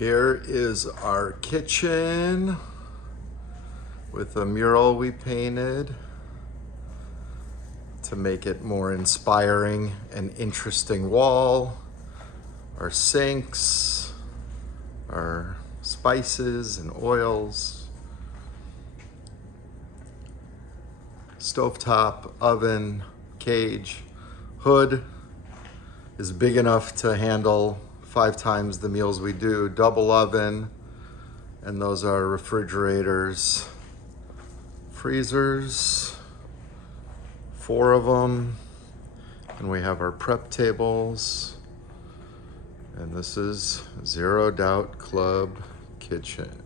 Here is our kitchen with a mural we painted to make it more inspiring and interesting wall. Our sinks, our spices and oils, stovetop, oven, cage, hood is big enough to handle 5 times the meals we do, double oven, and those are refrigerators, freezers, 4 of them, and we have our prep tables, and this is Zero Doubt Club Kitchen.